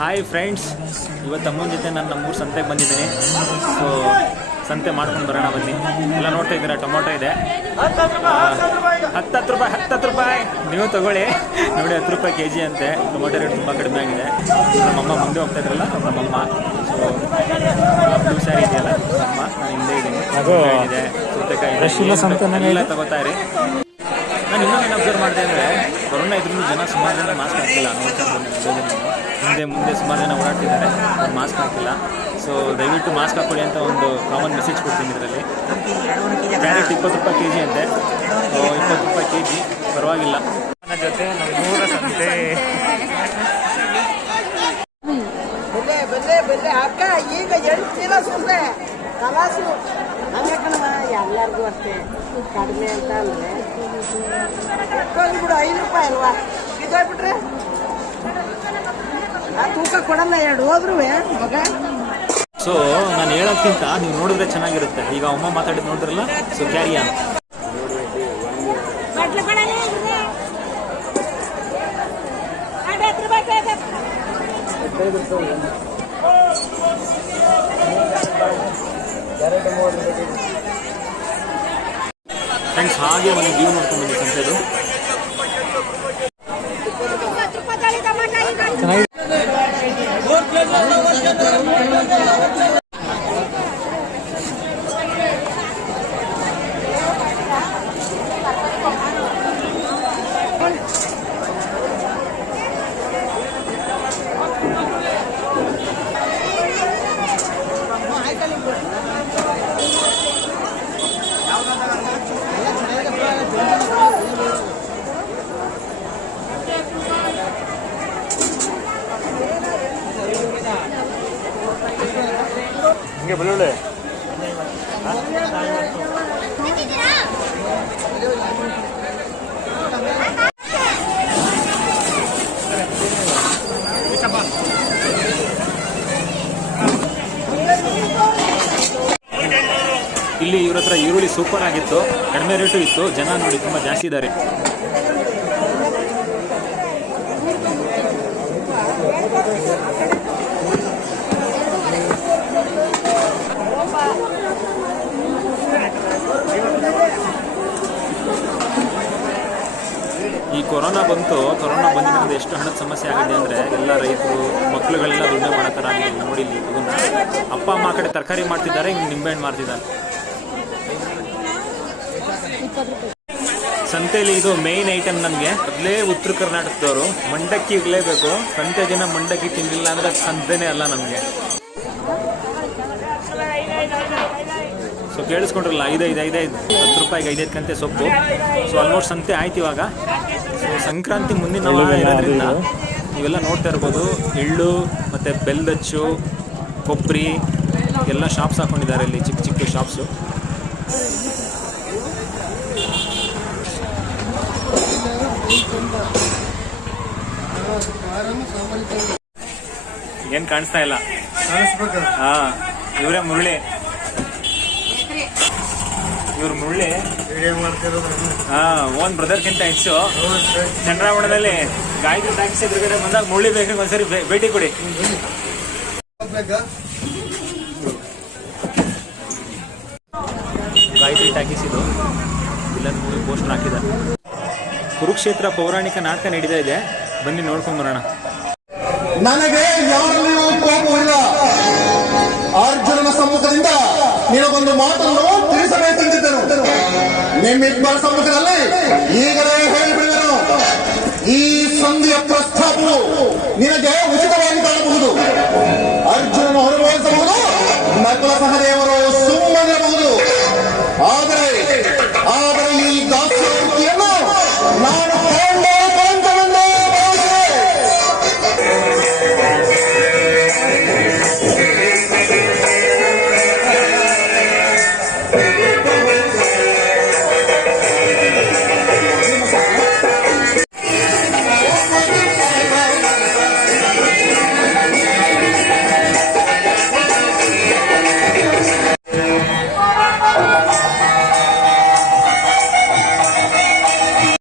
Hi friends, ಇವತ್ತು ಅಮ್ಮನ ಜೊತೆ ನಾನು ನಮ್ಮೂರು ಸಂತೆಗೆ ಬಂದಿದ್ದೀನಿ. ಸೊ ಸಂತೆ ಮಾಡ್ಕೊಂಡು ಬರೋಣ ಬನ್ನಿ. ಎಲ್ಲ ನೋಡ್ತಾ ಇದ್ದೀರಾ, ಟೊಮೊಟೊ ಇದೆ 10 ರೂಪಾಯಿ. ನೀವು ತಗೊಳ್ಳಿ ನೋಡಿ, 10 ರೂಪಾಯಿ kg ಅಂತೆ. ಟೊಮೊಟೊ ರೇಟ್ ತುಂಬ ಕಡಿಮೆ ಆಗಿದೆ. ನಮ್ಮಮ್ಮ ಮುಂದೆ ಹೋಗ್ತಾ ಇದ್ರಲ್ಲ, ನಮ್ಮಮ್ಮ. ಸೊ ಬ್ಲೂ ಸ್ಯಾರಿ ಇದೆಯಲ್ಲ ಅಮ್ಮ, ನಾನು ಹಿಂದೆ ಇದ್ದೀನಿ. ಇದೆ ಸೌತೆಕಾಯಿ ಎಲ್ಲ ತಗೋತಾ ಇರಿ. ನಾನು ಇನ್ನೊಂದೇನು ಅಬ್ಸರ್ವ್ ಮಾಡಿದೆ ಅಂದರೆ, ಕೊರೋನಾ ಇದ್ರೂ ಜನ ಸುಮಾರು ಜನ ಮಾಸ್ಕ್ ಹಾಕಿಲ್ಲ. ಮುಂದೆ ಸುಮಾರು ಜನ ಓಡಾಡ್ತಿದ್ದಾರೆ, ಅವ್ರು ಮಾಸ್ಕ್ ಹಾಕಿಲ್ಲ. ಸೊ ದಯವಿಟ್ಟು ಮಾಸ್ಕ್ ಹಾಕೊಳ್ಳಿ ಅಂತ ಒಂದು ಕಾಮನ್ ಮೆಸೇಜ್ ಕೊಡ್ತೀನಿ ಇದರಲ್ಲಿ. ಕ್ಯಾರೆಟ್ 20 ರೂಪಾಯಿ kg ಅಂತೆ. 20 ರೂಪಾಯಿ kg, ಪರವಾಗಿಲ್ಲ. ನನ್ನ ಜೊತೆ ನಮ್ಮೂರ ಸಂತೆ. ಅಕ್ಕ ಈಗ ಹೇಳ್ತೀರ ಸುಮ್ಮನೆ ಕಲಾಸು ಹಂಗೆ ಕಣವ, ಎಲ್ಲರಿಗೂ ಅಷ್ಟೇ ಕಡಿಮೆ ಅಂತ ಅಂದರೆ ಬಿಡು. 5 ರೂಪಾಯಿ ಅಲ್ವಾ, ಇದಾಗ್ಬಿಟ್ರೆ ಆ ತೂಕ ಕೊಡಲ್ಲ. 2 ಹೋದ್ರು ಮಗ. ಸೊ ನಾನು ಹೇಳೋದ್ಕಿಂತ ನೀವು ನೋಡಿದ್ರೆ ಚೆನ್ನಾಗಿರುತ್ತೆ. ಈಗ ಅಮ್ಮ ಮಾತಾಡಿದ್ ನೋಡಿದ್ರಲ್ಲ, ಸೊ ಕ್ಯಾರಿ ಆನ್. ಫ್ರೆಂಡ್ಸ್, ಹಾಗೆ ಒಂದು ವ್ಯೂ ನೋಡ್ಕೊಂಡು ಬನ್ನಿ ಸಂತೆದು. ಹಿಂಗೆ ಬೆಳ್ಳುಳ್ಳಿ ಇಲ್ಲಿ ಇವ್ರ ಹತ್ರ ಈರುಳ್ಳಿ ಸೂಪರ್ ಆಗಿತ್ತು, ಕಡಿಮೆ ರೇಟು ಇತ್ತು. ಜನ ನೋಡಿ ತುಂಬ ಜಾಸ್ತಿ ಇದ್ದಾರೆ. ಈ ಕೊರೋನಾ ಬಂದಿದ್ದರಿಂದ ಎಷ್ಟು ಹಣದ ಸಮಸ್ಯೆ ಆಗಿದೆ ಅಂದರೆ, ಎಲ್ಲ ರೈತರು ಮಕ್ಕಳುಗಳೆಲ್ಲ ದುಡ್ಡು ಮಾಡೋ ಥರ ಆಗಿದೆ. ನೋಡಿ ಇಲ್ಲಿ ಇದನ್ನ ಅಪ್ಪ ಅಮ್ಮ ಆ ಕಡೆ ತರಕಾರಿ ಮಾಡ್ತಿದ್ದಾರೆ, ಇನ್ನು ನಿಂಬೆಹಣ್ಣು ಮಾರ್ತಿದ್ದಾರೆ. ಸಂತೆಯಲ್ಲಿ ಇದು ಮೇಯ್ನ್ ಐಟಮ್. ನಮಗೆ ಮೊದಲೇ ಉತ್ತರ ಕರ್ನಾಟಕದವರು ಮಂಡಕ್ಕಿ ಇರಲೇಬೇಕು. ಸಂತೆ ದಿನ ಮಂಡಕ್ಕಿ ತಿಂದಿಲ್ಲ ಅಂದರೆ ಅದು ಸಂತೆನೇ ಅಲ್ಲ ನಮಗೆ. ಸೊ ಕೇಳಿಸ್ಕೊಂಡ್ರಲ್ಲ, 10 ರೂಪಾಯಿಗೆ 5 ಕಂತೆ ಸೊಪ್ಪು. ಸೊ ಆಲ್ಮೋಸ್ಟ್ ಸಂತೆ ಆಯ್ತು ಇವಾಗ. ಸೊ ಸಂಕ್ರಾಂತಿ ಮುಂದಿನ ವಾರ ಇರೋದ್ರಿಂದ ನೀವೆಲ್ಲ ನೋಡ್ತಾ ಇರ್ಬೋದು, ಎಳ್ಳು ಮತ್ತು ಬೆಲ್ಲದಚ್ಚು, ಕೊಬ್ಬರಿ ಎಲ್ಲ ಶಾಪ್ಸ್ ಹಾಕೊಂಡಿದ್ದಾರೆ. ಇಲ್ಲಿ ಚಿಕ್ಕ ಚಿಕ್ಕ ಶಾಪ್ಸು. ಏನು ಕಾಣಿಸ್ತಾ ಇಲ್ಲ. ಹಾಂ, ಇವರೇ ಮುರಳಿ. ಇವ್ರ ಮುರಳಿ ಓನ್ ಬ್ರದರ್ಗಿಂತ ಹೆಚ್ಚು. ಚಂದ್ರಾವಣದಲ್ಲಿ ಗಾಯತ್ರಿ ಟ್ಯಾಕ್ಸಿ ಎದುರುಗಡೆ ಬಂದಾಗ ಮುರಳಿ ಬೇಕ್ರಿ ಒಂದ್ಸರಿ ಭೇಟಿ ಕೊಡಿ. ಗಾಯತ್ರಿ ಟ್ಯಾಕ್ಸ್ ಇದು. ಇಲ್ಲೊಂದು ಮೂವಿ ಪೋಸ್ಟರ್ ಹಾಕಿದ್ದಾರೆ. ಕುರುಕ್ಷೇತ್ರ ಪೌರಾಣಿಕ ನಾಟಕ ನಡೀತಾ ಇದೆ, ಬನ್ನಿ ನೋಡ್ಕೊಂಡ್ ಬರೋಣ. ನನಗೆ ಯಾರಲ್ಲಿಯೂ ಕೋಪವಿಲ್ಲ. ಅರ್ಜುನನ ಸಮ್ಮುಖದಿಂದ ನಿನಗೊಂದು ಮಾತನ್ನು ತಿಳಿಸಬೇಕೆಂದಿದ್ದನು. ನಿಮ್ಮಿಬ್ಬರ ಸಮ್ಮುಖದಲ್ಲಿ ಈಗಲೇ ಹೇಳಿಬಿಡುವೆನು. ಈ ಸಂಧಿಯ ಪ್ರಸ್ತಾಪವು ನಿನಗೆ ಉಚಿತವಾಗಿ ಕಾಣಬಹುದು. ಅರ್ಜುನನು ಹೊರಬರಿಸಬಹುದು, ನಕುಲ ಸಹದೇವರು ಸುಮ್ಮನಿರಬಹುದು. ಆದರೆ